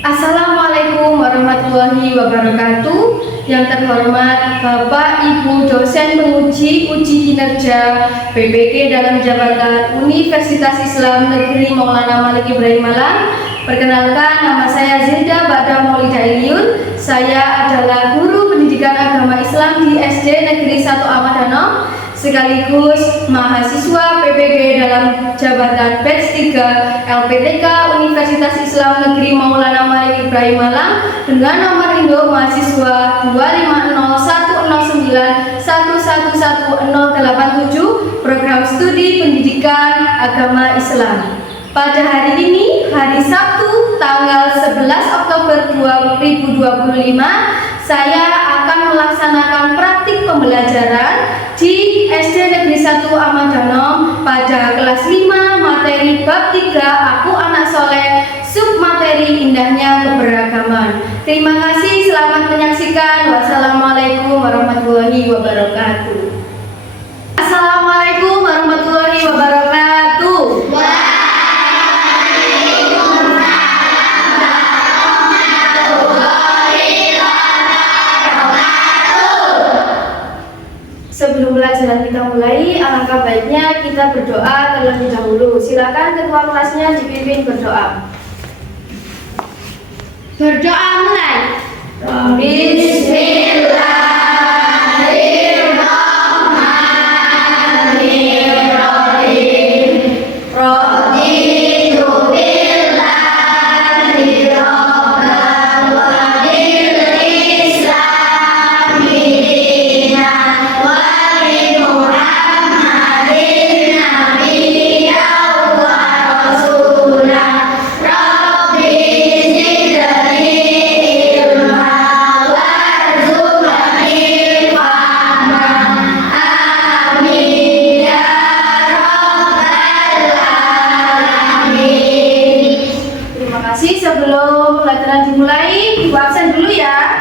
Assalamualaikum warahmatullahi wabarakatuh. Yang terhormat Bapak Ibu dosen penguji uji kinerja PPG dalam jabatan Universitas Islam Negeri Maulana Malik Ibrahim Malang. Perkenalkan, nama saya Zilda Bada Maulida Iliun. Saya adalah guru pendidikan agama Islam di SD Negeri 1 Ahmad Hanom, sekaligus mahasiswa PPG dalam jabatan batch 3 LPTK Universitas Islam Negeri Maulana Malik Ibrahim Malang dengan nomor induk mahasiswa 2501091111087 program studi pendidikan agama Islam. Pada hari ini, hari Sabtu, tanggal 11 Oktober 2025, saya akan melaksanakan praktik pembelajaran di SD Negeri 1 Ahmad Hanom pada kelas 5 materi bab 3 Aku Anak Soleh, submateri Indahnya Keberagaman. Terima kasih, selamat menyaksikan. Wassalamualaikum warahmatullahi wabarakatuh. Assalamualaikum warahmatullahi wabarakatuh. Sebelum pelajaran kita mulai, alangkah baiknya kita berdoa terlebih dahulu. Silakan ketua kelasnya dipimpin berdoa. Berdoa mulai. Bismillahirrahmanirrahim. Sebelum pelajaran dimulai, Ibu absen dulu ya.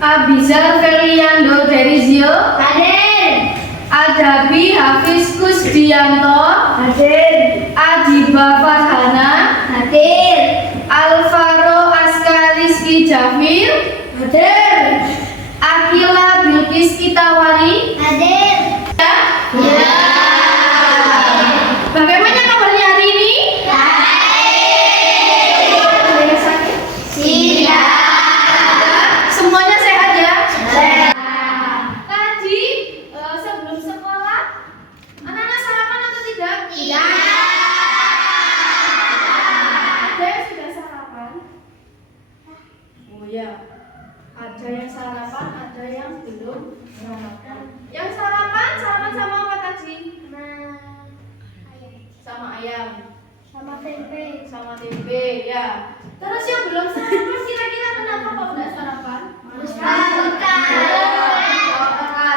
Abizar Feliando Derizio hadir. Adabi Hafiz Kusdianto hadir. Adiba Farhana hadir. Alvaro Askariski Jafir hadir. Akila Bilkis Kitawari hadir. Ya. Bagaimana kabarnya hari ini? Baik. Siap. Semuanya sehat ya? Sehat. Tadi sebelum sekolah, anak-anak sarapan atau tidak? Tidak. Ada yang sudah sarapan? Oh ya. Ada yang sarapan, ada yang belum sarapan. Yang sarapan sama apa tadi? Sama ayam, sama tempe ya. Terus yang belum sarapan kira-kira kenapa kok udah sarapan?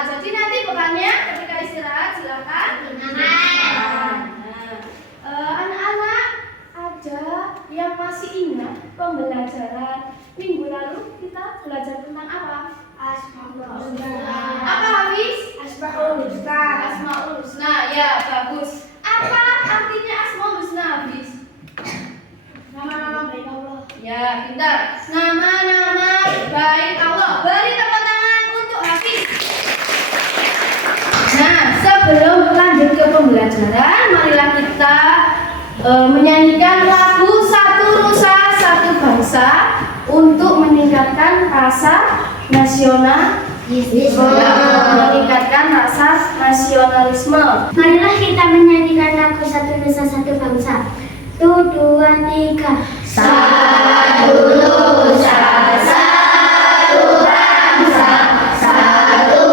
Jadi nanti bekannya ketika istirahat silakan. Anak-anak, ada yang masih ingat pembelajaran minggu lalu kita belajar tentang apa? Asmaul Husna. Apa Hafiz? Asmaul Husna. Ya, bagus. Apa artinya Asmaul Husna, Hafiz? Nama-nama baik Allah. Ya, pintar. Nama-nama baik Allah. Beri tepuk tangan untuk Hafiz. Nah, sebelum lanjut ke pembelajaran, marilah kita menyanyikan lagu Satu Nusa Satu Bangsa untuk meningkatkan rasa meningkatkan rasa nasionalisme. Marilah kita menyanyikan lagu Satu Nusa Satu Bangsa. 1, 2, 3. Satu Nusa, satu bangsa, satu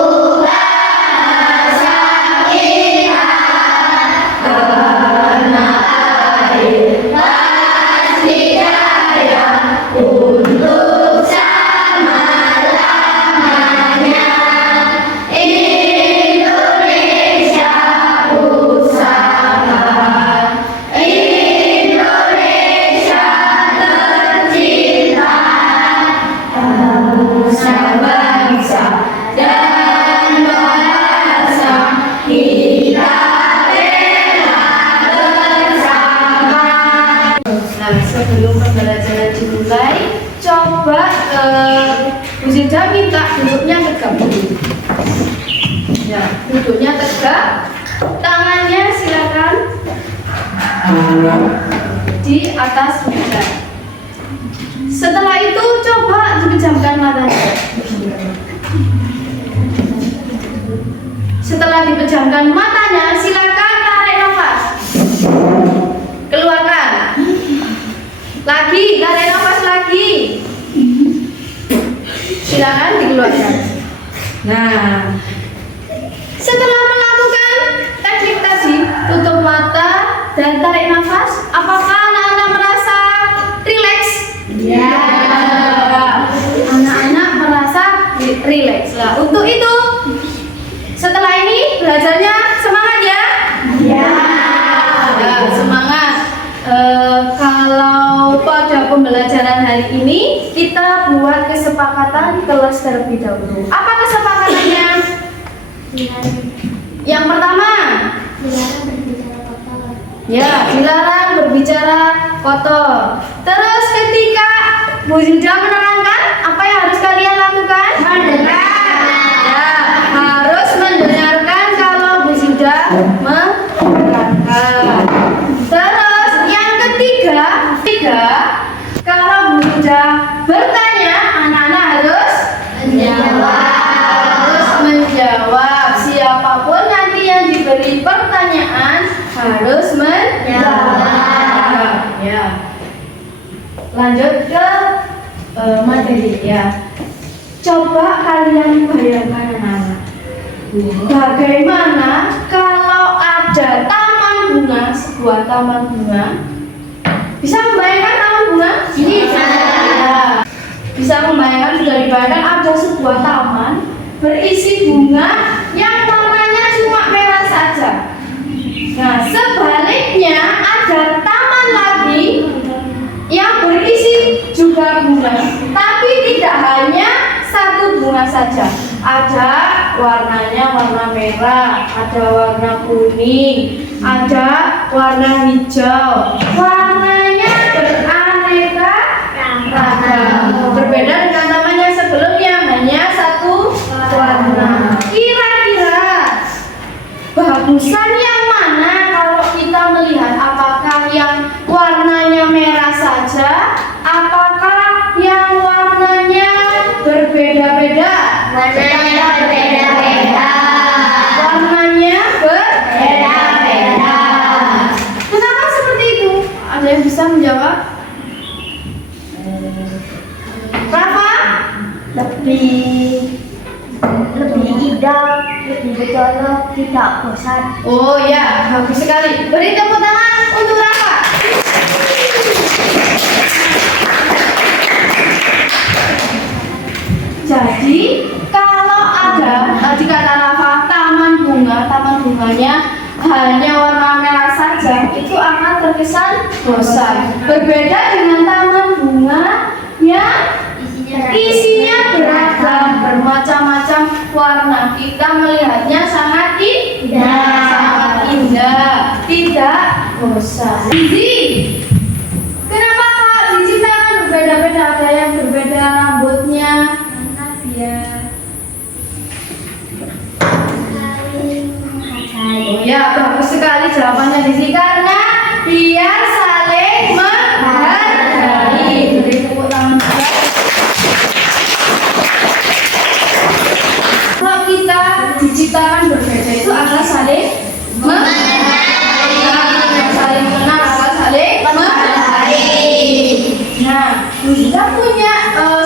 bahasa kita. Tanah air pasti jaya untuk selama-lamanya. Indonesia pusaka, Indonesia tercinta. badannya tegak, tangannya silakan di atas meja. Setelah itu coba dipejamkan matanya. Setelah dipejamkan matanya, silakan tarik nafas. Keluarkan. Lagi, tarik nafas lagi. Silakan dikeluarkan. Nah, setelah melakukan teknik tadi, tutup mata dan tarik nafas. Apakah anak-anak merasa rileks? Ya. Anak-anak merasa rileks. Lah, untuk itu, setelah ini belajarnya semangat ya? Ya. Ya, semangat. Kalau pada pembelajaran hari ini kita buat kesepakatan kelas terlebih dahulu. Apa kesepakatannya? Yang pertama, Dilarang berbicara kotor. ya dilarang berbicara kotor. Terus ketika Bu Yuda menerangkan, apa yang harus kalian lakukan? Mendengar. Ya, harus mendengarkan kalau Bu Yuda menerangkan. Terus yang ketiga, kalau Bu Yuda bertanya, anak-anak harus harus menjawab. Siapapun nanti yang diberi pertanyaan harus menjawab. Ya. Lanjut ke materi ya. Coba kalian bayangkan anak-anak. Bagaimana kalau ada taman bunga, sebuah taman bunga? Bisa membayangkan taman bunga? Bisa. Bisa membayangkan, sudah dibayangkan ada sebuah taman berisi bunga yang warnanya cuma merah saja. Nah, sebaliknya ada taman lagi yang berisi juga bunga, tapi tidak hanya satu bunga saja. Ada warnanya warna merah, ada warna kuning, ada warna hijau. Warnanya beraneka ragam. Berbeda dengan taman yang sebelumnya, hanya satu warna. Kira-kira bagusan yang mana kalau kita melihat? Apakah yang warnanya merah saja? Apakah yang warnanya berbeda-beda? Warnanya berbeda-beda. Warnanya Berbeda-beda. Kenapa seperti itu? Ada yang bisa menjawab? Rafa? Lebih indah, lebih bercolok, tidak bosan. Oh ya, bagus sekali. Beri tepuk tangan untuk Rafa. Jadi kalau ada tadi kata Rafa taman bunganya hanya warna merah saja, itu akan terkesan bosan. Berbeda dengan taman bunga yang isinya beragam, bermacam-macam warna. Kita melihatnya sangat indah, tidak bosan. Zizi, kenapa Kak Zizi kan berbeda-beda? Ada yang berbeda rambutnya, biar. Oh ya, bagus sekali jawabannya Zizi, karena biar saling menghargai. Beri tepuk tangan juga. Kalau kita diciptakan berbeda itu agar saling saling mengenal, agar saling menghargai. Nah, kita punya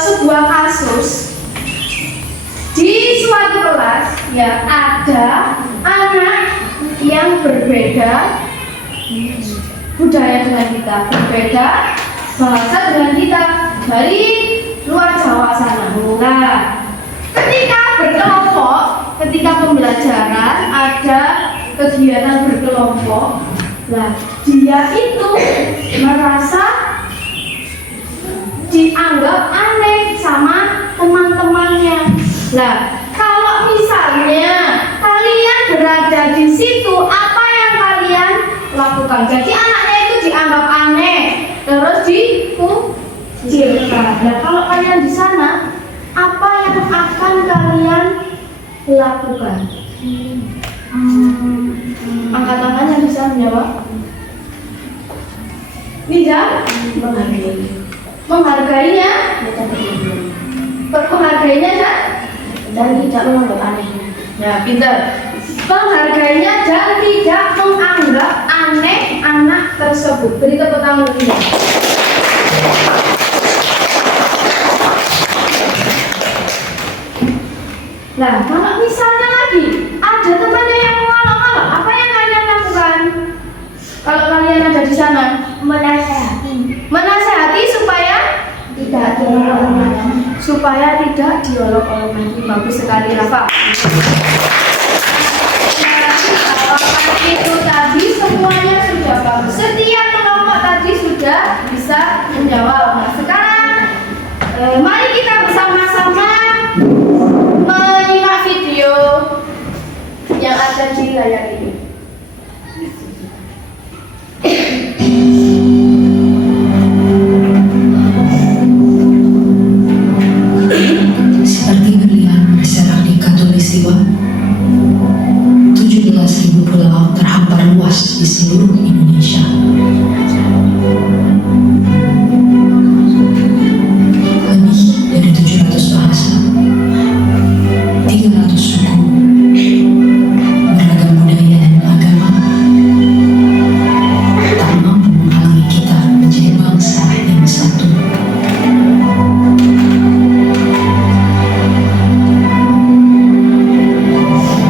sebuah kasus di suatu kelas ya, ada anak yang berbeda budaya dengan kita, berbeda bahasa dengan kita, dari luar Jawa sana. Nah, ketika berkelompok, ketika pembelajaran ada kegiatan berkelompok, nah dia itu merasa dianggap aneh sama teman-temannya. Nah, kalau misalnya kalian berada di situ, apa yang kalian lakukan? Jadi anaknya itu dianggap aneh, terus dikucilkan. Nah, kalau kalian di sana, apa yang akan kalian lakukan? Angkat tangan yang bisa menjawab. Nija? Menghargainya? Menghargainya kan? Dan tidak menganggap aneh. Ya, pintar. Menghargainya dan tidak menganggap aneh anak tersebut. Beri tepuk tangan dulu. Nah, kalau misalnya lagi ada temannya yang ngalok-ngalok, apa yang kalian lakukan? Kalau kalian ada di sana, menasehati supaya Tidak diolok-olok. supaya tidak diolok-olok lagi. Bagus sekali, Rafa. Itu tadi semuanya sudah bagus. Setiap kelompok tadi sudah bisa menjawab. Nah, sekarang mari kita bersama-sama menyimak video yang ada di layar ini. Seperti berlian berserak di Katulistiwa, 17.000 pulau terhampar luas di seluruh Indonesia. Lebih dari 700 bahasa, 300 suku, beragam budaya dan agama, tak mampu menghalangi kita menjadi bangsa yang bersatu.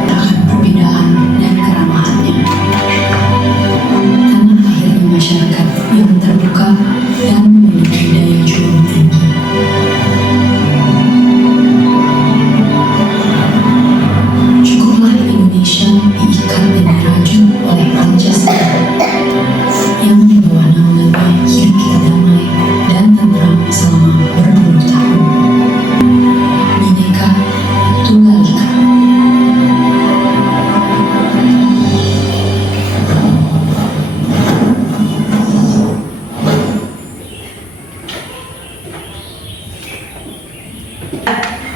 Akan perbedaan dan keramahannya, tanah akhirnya masyarakat yang terbuka dan memiliki daya juang tinggi. Cukuplah Indonesia diikat dan dirajut oleh Pancasila yang membawa naungannya hidup kita damai dan tentram selama berpuluh tahun. Bhinneka Tunggal Ika.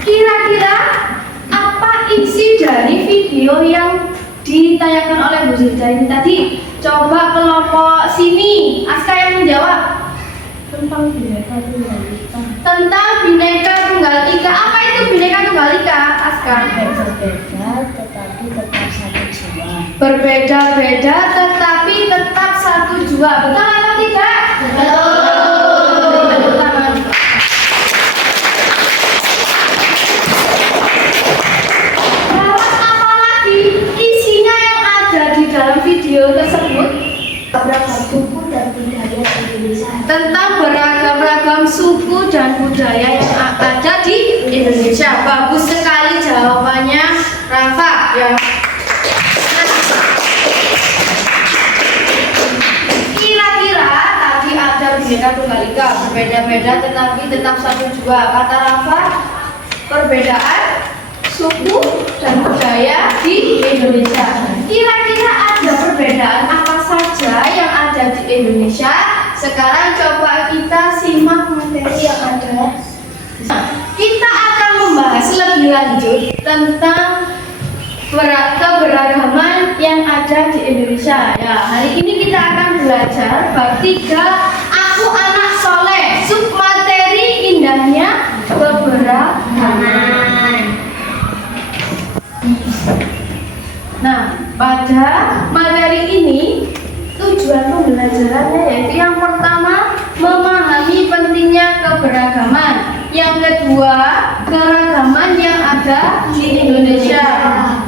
Kira-kira apa isi dari video yang ditayangkan oleh Bu Zilda ini tadi? Coba kelompok sini, Aska yang menjawab. Tentang Bhinneka Tunggal Ika. Tentang Bhinneka Tunggal Ika. Apa itu Bhinneka Tunggal Ika, Aska? Berbeda tetapi tetap satu jiwa. Berbeda-beda tetapi tetap satu jua. Betul atau tidak? Betul. Tepuk tangan. Lalu apa lagi isinya yang ada di dalam video tersebut? Beragam suku dan budaya Indonesia. Tentang beragam-ragam suku dan budaya yang ada di Indonesia. Bagus sekali jawabannya, Rafa. Ya. Kira-kira tadi ada Bhinneka Tunggal Ika, berbeda-beda tetapi tetap satu jua. Kata Rafa, perbedaan suku dan budaya di Indonesia. Kira-kira ada perbedaan apa saja yang ada di Indonesia? Sekarang coba kita simak materi yang ada. Kita akan membahas lebih lanjut tentang keberagaman yang ada di Indonesia. Ya, hari ini kita akan belajar bab 3, Aku Anak Soleh, submateri indahnya keberagaman. Nah, pada materi ini tujuan pembelajarannya yaitu yang pertama, memahami pentingnya keberagaman. Yang kedua, keragaman yang ada di Indonesia.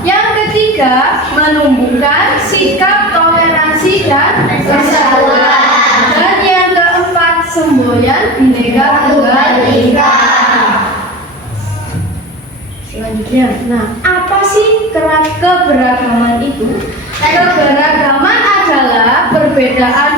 Yang ketiga, menumbuhkan sikap toleransi dan persatuan. Dan yang keempat, semboyan Bhinneka Tunggal Ika. Selanjutnya, nah apa sih keberagaman itu? Keberagaman adalah perbedaan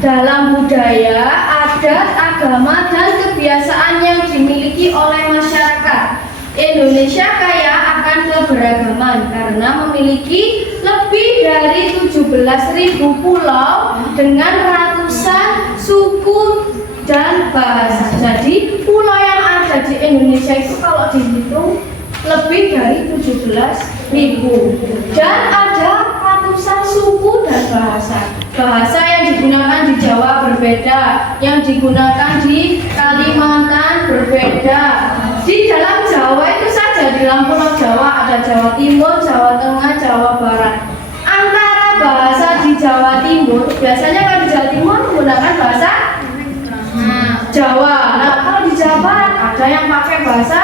dalam budaya, adat, agama, dan kebiasaan yang dimiliki oleh masyarakat. Indonesia kaya akan keberagaman karena memiliki lebih dari 17.000 pulau dengan ratusan suku dan bahasa. Jadi pulau yang ada di Indonesia itu kalau dihitung lebih dari 17.000 dan ada ratusan suku yang digunakan di Kalimantan berbeda. Di dalam Jawa itu saja, di dalam Pulau Jawa ada Jawa Timur, Jawa Tengah, Jawa Barat. Antara bahasa di Jawa Timur, biasanya kalau di Jawa Timur menggunakan bahasa Jawa. Nah, kalau di Jawa Barat ada yang pakai bahasa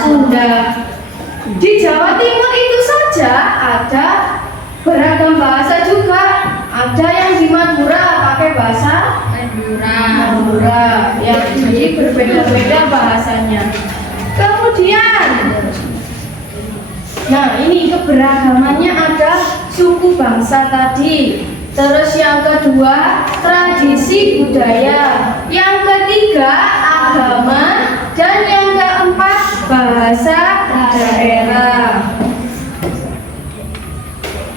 Sunda. Di Jawa Timur itu saja ada beragam bahasa juga. Ada yang di Madura pakai bahasa Madura. Ya, jadi berbeda-beda bahasanya. Kemudian, nah ini keberagamannya ada suku bangsa tadi. Terus yang kedua, tradisi budaya. Yang ketiga, agama. Dan yang keempat, bahasa daerah.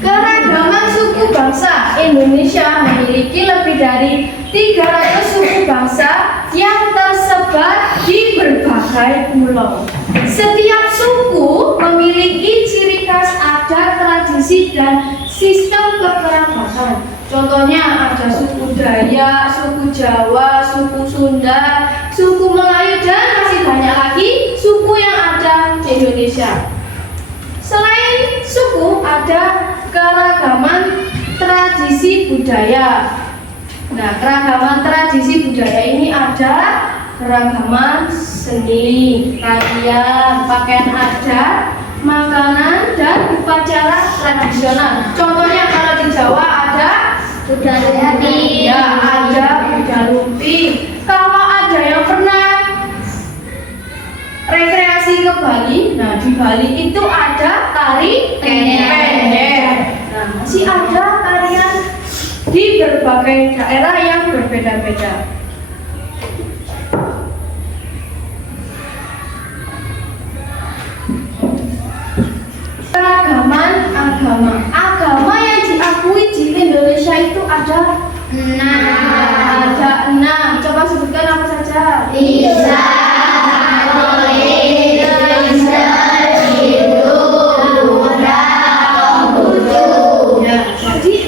Keragaman suku bangsa Indonesia memiliki lebih dari 300 suku bangsa yang tersebar di berbagai pulau. Setiap suku memiliki ciri khas, adat, tradisi, dan sistem kekerabatan. Contohnya ada suku Dayak, suku Jawa, suku Sunda, suku Melayu, dan masih banyak lagi suku yang ada di Indonesia. Selain suku, ada keragaman tradisi budaya. Nah, keragaman tradisi budaya ini ada keragaman seni, tarian, pakaian adat, makanan, dan upacara tradisional. Contohnya kalau di Jawa ada Kuda lumping. ya, ada kuda lumping. Kalau ada yang pernah rekreasi ke Bali, nah di Bali itu ada tari pendek. Nah, masih ada tarian di berbagai daerah yang berbeda-beda. Keragaman agama yang diakui di Indonesia itu ada 6. Coba sebutkan apa saja. Jadi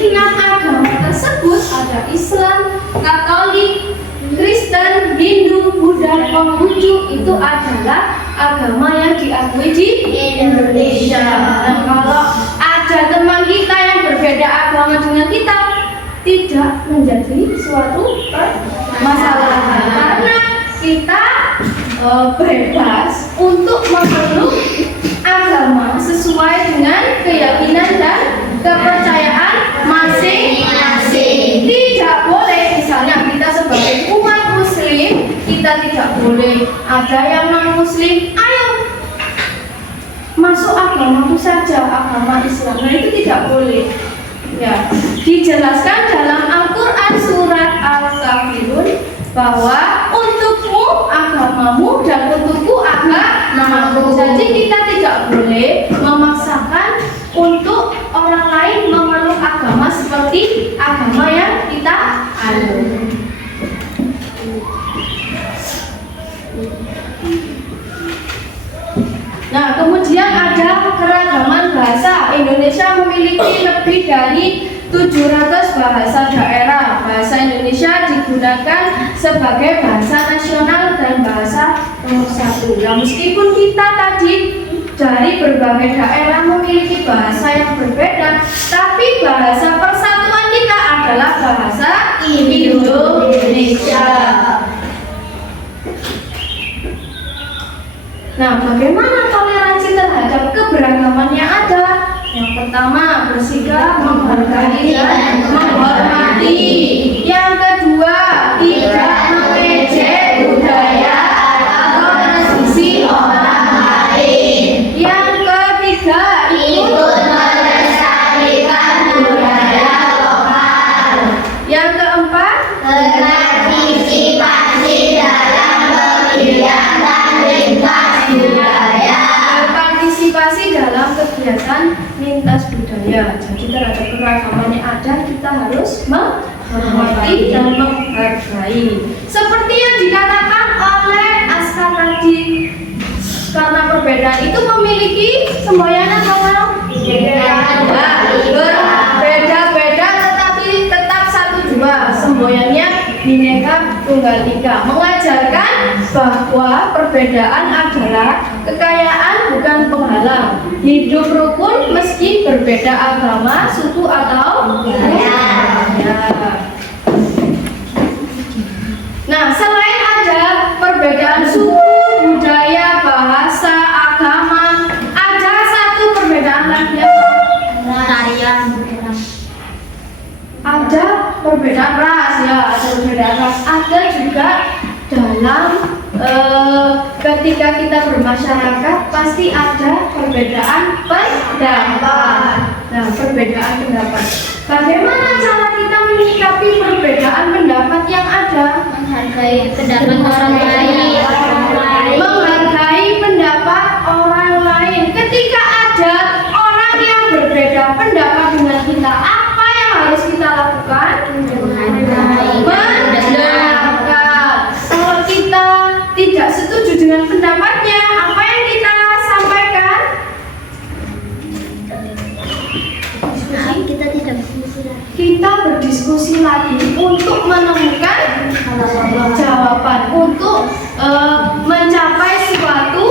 6 agama tersebut ada Islam, Katolik, Kristen, Hindu, Buddha, Konghucu. Itu adalah agama yang diakui di Indonesia. Nah, kalau ada teman kita yang berbeda agama dengan kita, tidak menjadi suatu permasalahan karena kita bebas untuk memeluk agama sesuai dengan keyakinan dan kepercayaan masing-masing. Tidak boleh, misalnya kita sebagai umat muslim, kita tidak boleh ada yang non muslim, ayo masuk agamaku saja, agama Islam. Nah, itu tidak boleh. Ya, dijelaskan dalam Al-Quran surat Al-Kafirun bahwa untukmu agamamu dan untukku agamaku. Jadi kita tidak boleh memaksakan untuk orang lain memeluk agama seperti agama yang kita anut. Nah, kemudian ada keragaman bahasa. Indonesia memiliki lebih dari 700 bahasa daerah. Bahasa Indonesia digunakan sebagai bahasa nasional dan bahasa nomor 1. Nah, meskipun kita tadi dari berbagai daerah memiliki bahasa yang berbeda, tapi bahasa persatuan kita adalah bahasa Indonesia. Nah, bagaimana toleransi terhadap keberagaman yang ada? Yang pertama, bersikap menghargai dan menghormati. Yang kedua, tidak mengejek budaya atau tradisi orang lain. Yang ketiga, ikut melestarikan budaya lokal. Yang keempat, berpartisipasi dalam kegiatan lintas budaya. Berpartisipasi dalam kegiatan lintas budaya. Jadi terhadap keragaman yang ada, kita harus menghormati dan menghargai. Seperti yang dikatakan oleh Aska tadi, karena perbedaan itu memiliki semboyanan kalau berbeda-beda tetapi tetap satu jua. Semboyannya Bhinneka Tunggal Ika, mengajarkan bahwa perbedaan adalah kekayaan bukan penghalang. Hidup rukun meski berbeda agama, suku atau budaya. Nah, selain ada perbedaan suku, budaya, bahasa, agama, ada satu perbedaan lagi apa? Ada perbedaan ras ya, ada perbedaan ras. Ada juga dalam ketika kita bermasyarakat pasti ada perbedaan pendapat. Nah, perbedaan pendapat. Bagaimana cara kita menyikapi perbedaan pendapat yang ada? Menghargai pendapat orang lain. Menghargai pendapat orang lain. Ketika ada orang yang berbeda pendapat dengan kita, apa yang harus kita lakukan? Mendengarkan. Kalau kita tidak setuju dengan pendapatnya, apa yang kita sampaikan? Kita tidak berdiskusi lagi. Kita berdiskusi lagi untuk menemukan jawaban, untuk mencapai suatu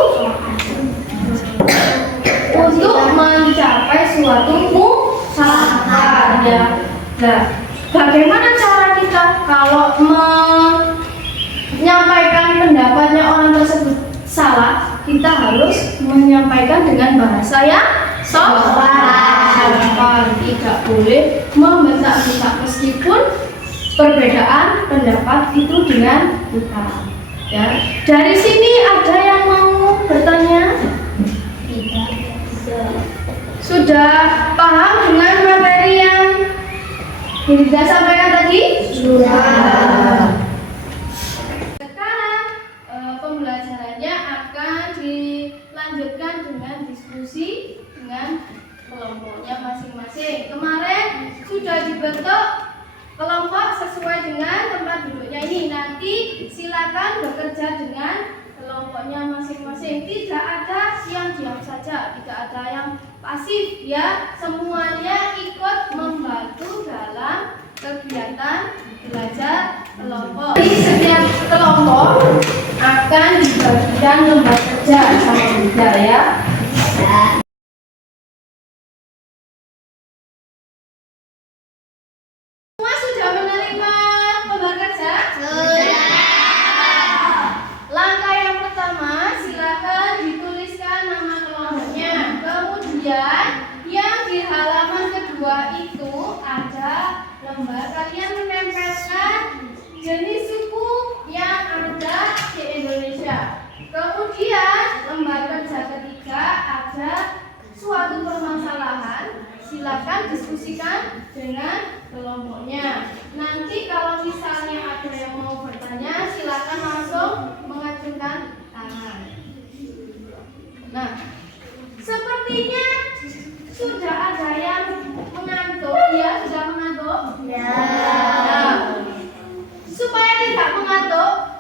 mufakat ya. Nah, bagaimana cara kita kalau menyampaikan pendapatnya orang tersebut salah? Kita harus menyampaikan dengan bahasa yang sopan. Tidak boleh membentak-bentak meskipun perbedaan pendapat itu dengan kita. Ya. Dari sini ada yang mau bertanya? Sudah paham dengan materi yang kita sampaikan tadi? Sudah. Sekarang pembelajarannya akan dilanjutkan dengan diskusi dengan kelompoknya masing-masing. Kemarin sudah dibentuk kelompok sesuai dengan tempat duduknya ini. Nanti silakan bekerja dengan kelompoknya masing-masing. Tidak ada yang diam saja, tidak ada yang pasif ya. Semuanya ikut membantu dalam kegiatan belajar kelompok. Di setiap kelompok akan dibagikan lembar kerja sama bunda ya. Semua sudah menerima lembar kerja? Langkah yang pertama, silakan dituliskan nama kelompoknya. Kemudian yang di halaman kedua itu ada lembar. Kalian menempelkan jenis suku yang ada di Indonesia. Kemudian lembar kerja ketiga ada suatu permasalahan. Silakan diskusikan dengan kelompoknya. Nanti kalau misalnya ada yang mau bertanya, silakan langsung mengacungkan tangan. Nah, sepertinya sudah ada yang mengantuk, ya? Sudah mengantuk? Ya. Nah, supaya tidak mengantuk,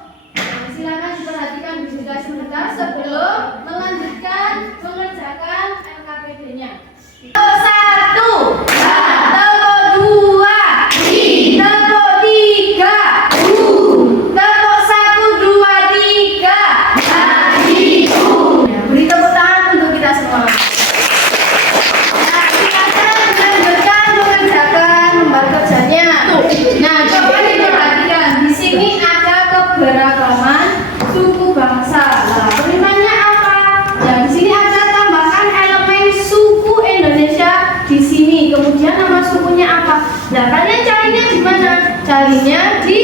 silakan diperhatikan juga sebentar sebelum melanjutkan mengerjakan LKPD-nya. Tepuk 1, tepuk 2, tepuk 3, tepuk 1, 2, 3. Beri tepuk tangan untuk kita semua. Nah, silakan melanjutkan mengerjakan lembar kerjanya. Nah, coba diperhatikan. Di sini ada keberagaman suku bangsa. Nah, perintahnya apa? Ya, di sini ada tambahkan elemen suku Indonesia di sini. Kemudian nama sukunya apa? Nah, kalian carinya di mana? Carinya di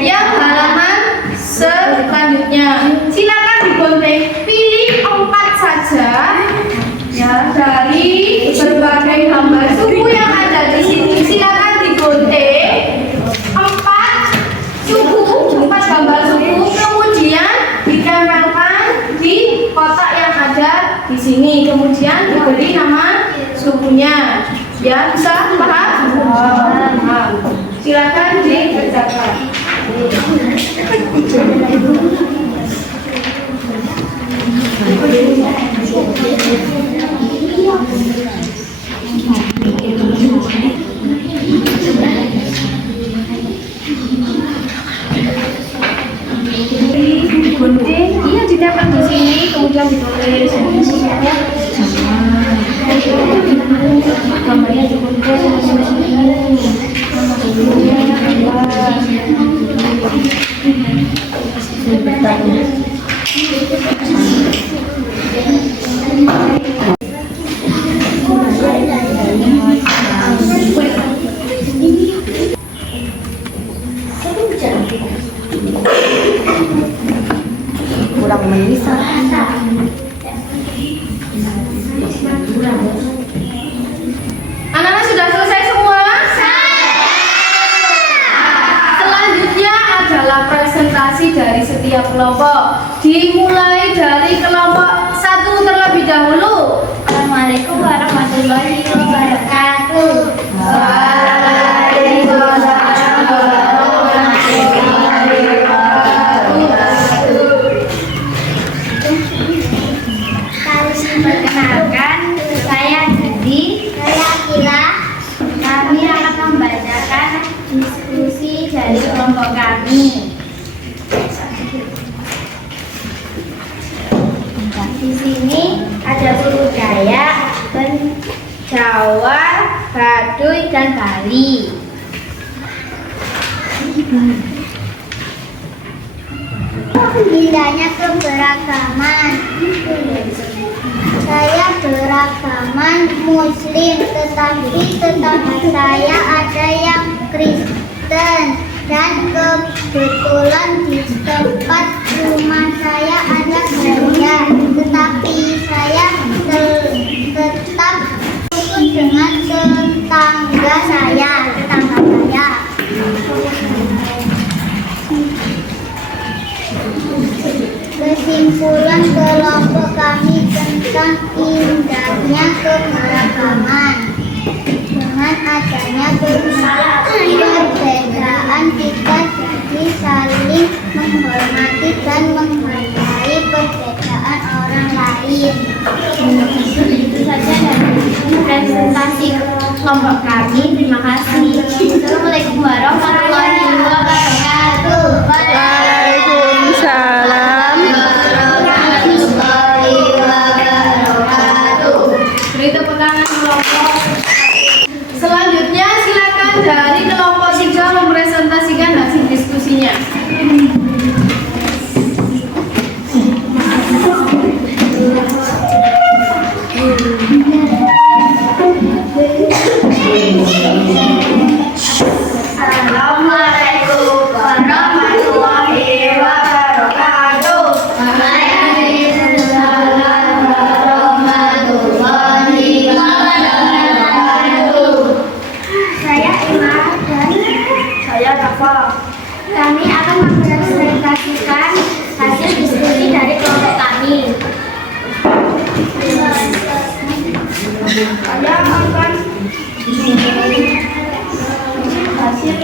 yang halaman selanjutnya. Silakan digonting. Pilih 4 saja ya dari berbagai gambar suku yang ada di sini. Silakan digonting 4 suku, 4 gambar suku. Kemudian ditempelkan di kotak yang ada di sini. Kemudian diberi nama sukunya. Ya, bisa paham? Paham. Silakan dikerjakan. yang ditulis. Gambarnya dikumpul sama sini. Kurang menisa. Anak-anak sudah selesai semua? Selanjutnya adalah presentasi dari setiap kelompok. Dimulai dari kelompok 1 terlebih dahulu. Assalamualaikum warahmatullahi wabarakatuh. Perkenalkan, saya Didi, saya Akila. Kami akan membacakan diskusi dari kelompok kami. Di sini ada suku Dayak, Jawa, Baduy, dan Bali. Indahnya keberagaman. Saya beragaman Muslim, tetapi tetangga saya ada yang Kristen, dan kebetulan di tempat rumah saya ada gereja, tetapi saya tetap rukun dengan tetangga saya. Kesimpulan kelompok kami tentang indahnya keberagaman. Dengan adanya perbedaan, kita jadi saling menghormati dan menghargai perbedaan orang lain. Itu saja dari presentasi kelompok kami. Terima kasih. Assalamualaikum warahmatullahi wabarakatuh. Waalaikumsalam. Beri tepuk tangan kelompok. Selanjutnya silakan dari kelompok 3 mempresentasikan hasil diskusinya. Assalamualaikum warahmatullahi wabarakatuh. Waalaikumsalam warahmatullahi wabarakatuh. Saya Imam dan saya Rafa. Kami akan mempresentasikan hasil diskusi dari kelompok kami. Saya akan hasil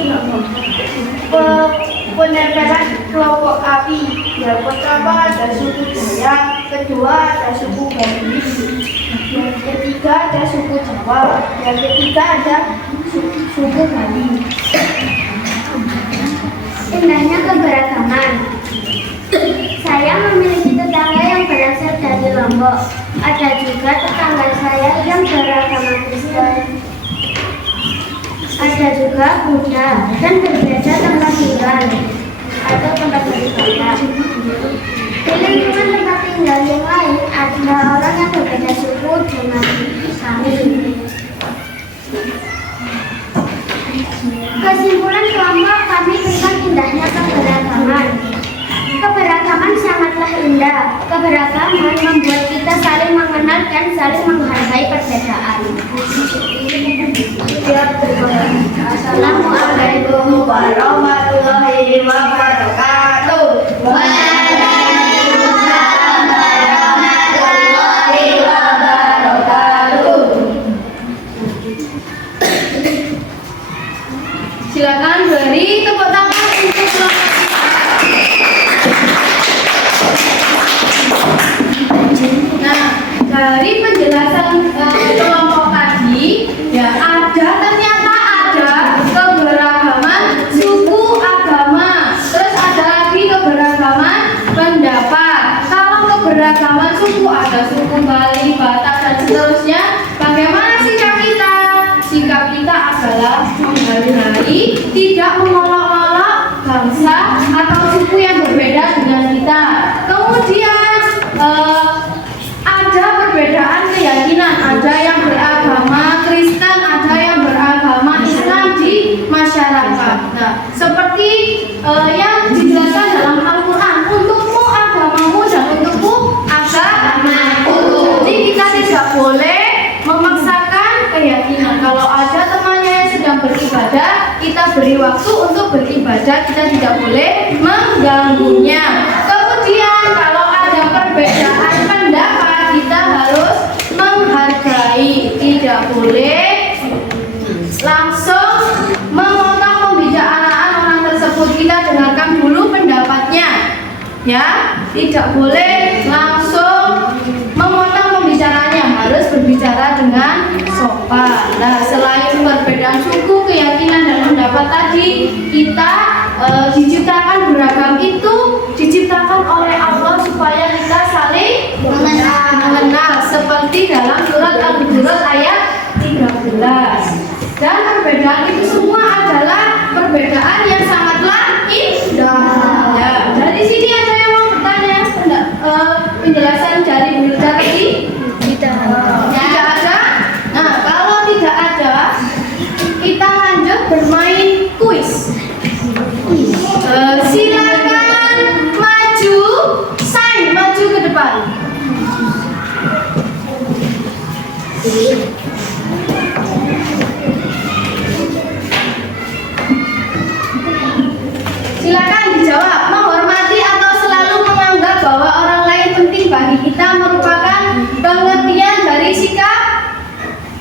penerangan kelompok kami. Yang pertama ada suku Dayak, kedua ada suku Bali, yang ketiga ada suku Jawa, yang ketiga ada suku Bali. Indahnya keberagaman. Saya memiliki tetangga yang berasal dari Lombok. Ada juga tetangga saya yang beragama Kristen. Ada juga Buddha dan berbeda tempat tinggal atau tempat beribadah. Di lingkungan tempat tinggal yang lain ada orang yang berbeda suku dengan kami. Kesimpulan kelompok kami tentang indahnya keberagaman. Keberagaman sangatlah indah. Keberagaman membuat kita saling mengenal dan saling menghargai perbedaan. Assalamualaikum warahmatullahi wabarakatuh. Waalaikumsalam warahmatullahi wabarakatuh. Silakan beri tepuk tangan untuk kelompok. Nah, dari penjelasan kelompok tadi, ya ternyata ada keberagaman suku agama, terus ada lagi keberagaman pendapat. Kalau keberagaman suku adalah menghargai, tidak mengolok-olok bangsa atau suku yang berbeda dengan kita. Kemudian ada perbedaan keyakinan, ada yang beragama Kristen, ada yang beragama Islam di masyarakat. Nah, seperti yang dijelaskan dalam Al-Quran, untukmu agamamu dan untukku agamaku. Jadi kita tidak boleh memaksakan keyakinan. Kalau ada temannya yang sedang beribadah, kita beri waktu untuk beribadah, kita tidak boleh mengganggunya. Kemudian kalau ada perbedaan pendapat, kita harus menghargai, tidak boleh langsung memotong pembicaraan orang tersebut. Kita dengarkan dulu pendapatnya, ya, tidak boleh langsung memotong pembicaraannya, harus berbicara dengan sopan. Nah, selain perbedaan suku, keyakinan dan pendapat tadi, kita diciptakan beragam, itu diciptakan oleh Allah supaya kita saling mengenal, seperti dalam surat Al-Hujurat ayat 13. Dan perbedaan itu semua adalah perbedaan yang sangatlah indah. Ya, dari sini ada yang mau bertanya? Penjelasan dari Bu Yuda tadi? Tidak ada. Nah, kalau tidak ada, kita lanjut bermain kuis. Silakan maju, sign, maju ke depan. Silakan dijawab. Menghormati atau selalu menganggap bahwa orang lain penting bagi kita merupakan pengertian dari sikap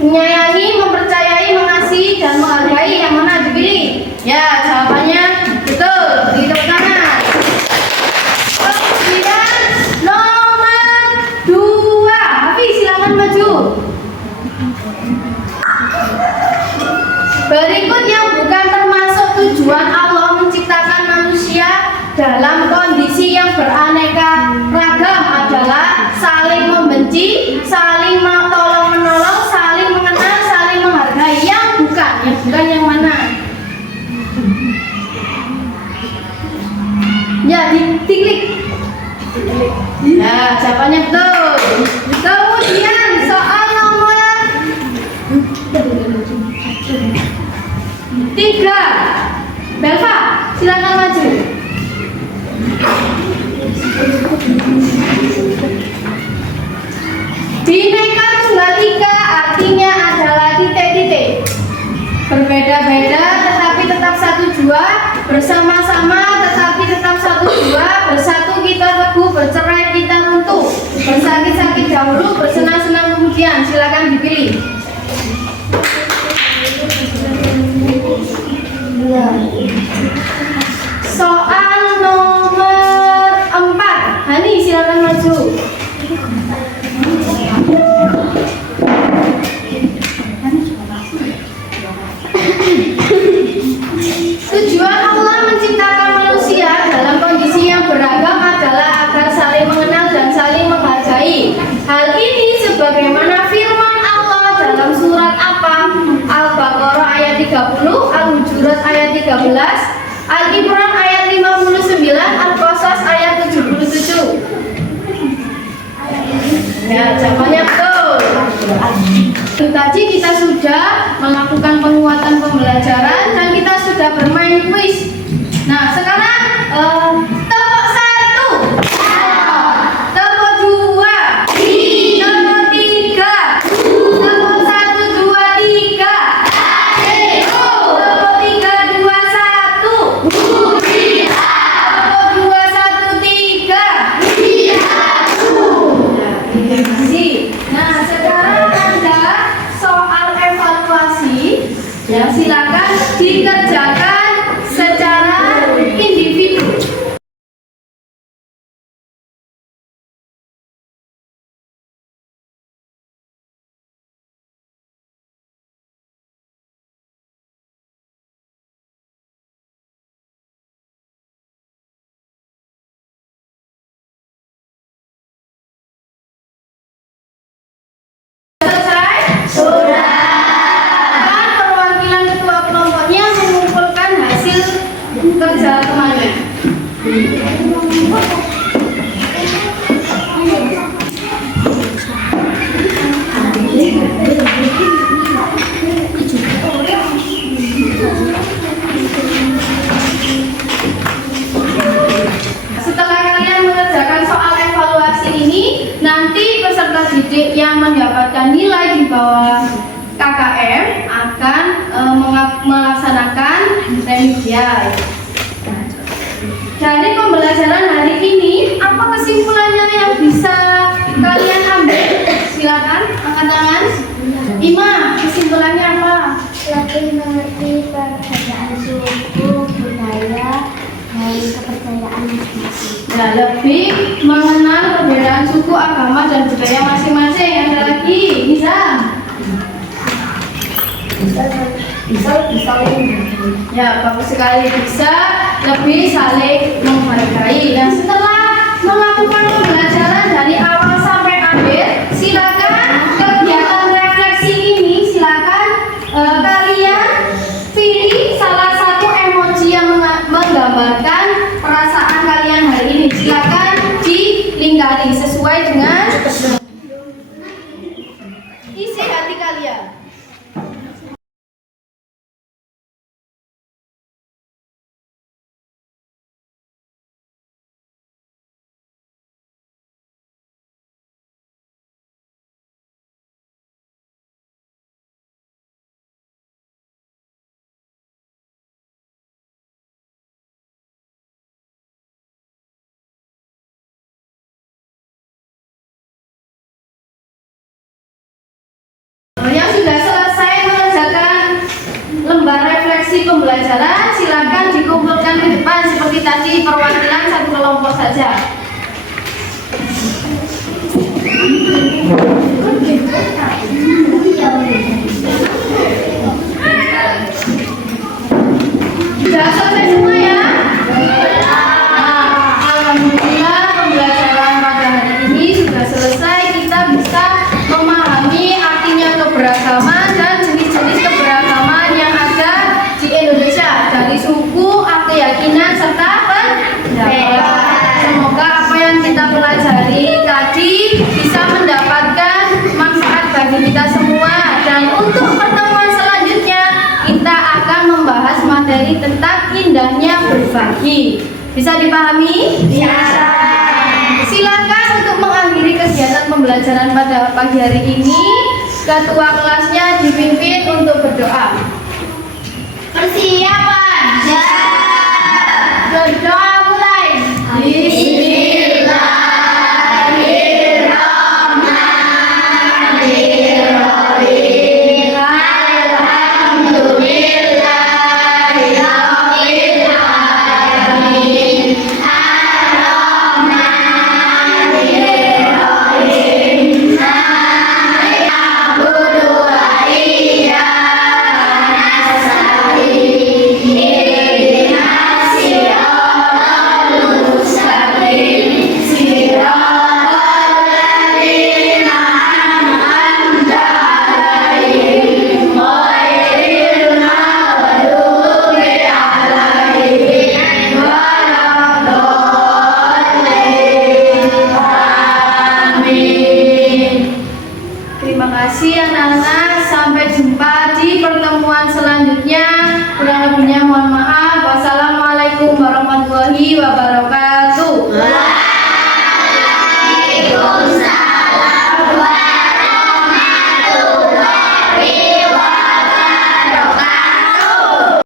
menyayangi, mempercayai, mengasihi, dan menghargai. Yang mana dipilih? Ya, jawabannya betul. Di tepuk tangan. Kemudian nomor 2. Hafiz, silakan maju. Berikut yang bukan termasuk tujuan Allah menciptakan manusia dalam kondisi yang beraneka ragam adalah saling membenci, saling tolong menolong, saling mengenal, saling menghargai. Yang bukan yang mana? Ya, diklik. Ya, jawabannya betul. Kemudian soal nomor 3. Belva, silakan maju. Bineka Tunggal Ika artinya adalah titik-titik. Berbeda-beda tetapi tetap satu jua, bersama-sama tetapi tetap satu jua, bersatu kita teguh, bercerai kita runtuh, bersakit-sakit dahulu, bersenang-senang kemudian. Silakan dipilih. Soal nomor 4. Hani, silakan maju. Tujuan Allah menciptakan manusia dalam kondisi yang beragam adalah agar saling mengenal dan saling menghargai. Hal ini sebagaimana firman Allah dalam surat apa? Al-Baqarah ayat 30, Al-Hujurat ayat 13, Al-Imran ayat 59, Al-Qasas ayat 77. Ya, jawabannya betul. Tadi kita sudah melakukan penguatan pembelajaran dan kita sudah bermain kuis. Nah, sekarang tepuk 1, tepuk 2, tepuk 3, tepuk 1, 2, 3, tepuk 3, 2, 1, tepuk 2, 1, 3. Terima kasih. Nah, sekarang ada soal evaluasi. Ya, silakan dikerjakan secara individu. Selesai? Sudah. Dan perwakilan Setelah kalian mengerjakan soal evaluasi ini, nanti peserta didik yang mendapatkan nilai di bawah KKM akan melaksanakan remedial. Dari pembelajaran hari ini, apa kesimpulannya yang bisa kalian ambil? Silakan angkat tangan. Ima, kesimpulannya apa? Lebih mengerti perbedaan suku, budaya, dan kepercayaan masing-masing. Ya, lebih mengenal perbedaan suku, agama, dan budaya masing-masing. Ada lagi, bisa? Ya, bagus sekali, bisa lebih saling menghargai. Nah, setelah melakukan pembelajaran dari awal sampai akhir, silakan kegiatan refleksi ini silakan kalian pilih salah satu emoji yang menggambarkan perasaan kalian hari ini. Silakan dilingkari sesuai dengan isi hati kalian. Yang sudah selesai mengerjakan lembar refleksi pembelajaran, silakan dikumpulkan ke depan seperti tadi, perwakilan satu kelompok saja. Sudah selesai semua ya? Nah, alhamdulillah pembelajaran pada hari ini sudah selesai. Kita bisa memahami artinya keberagaman dan jenis-jenis keberagaman yang ada di Indonesia, dari suku, keyakinan, serta pendapat. Semoga apa yang kita pelajari tadi bisa mendapatkan manfaat bagi kita semua. Dan untuk pertemuan selanjutnya kita akan membahas materi tentang indahnya berbagi. Bisa dipahami? Bisa. Silakan untuk mengakhiri kegiatan pembelajaran pada pagi hari ini, ketua kelasnya dipimpin untuk berdoa.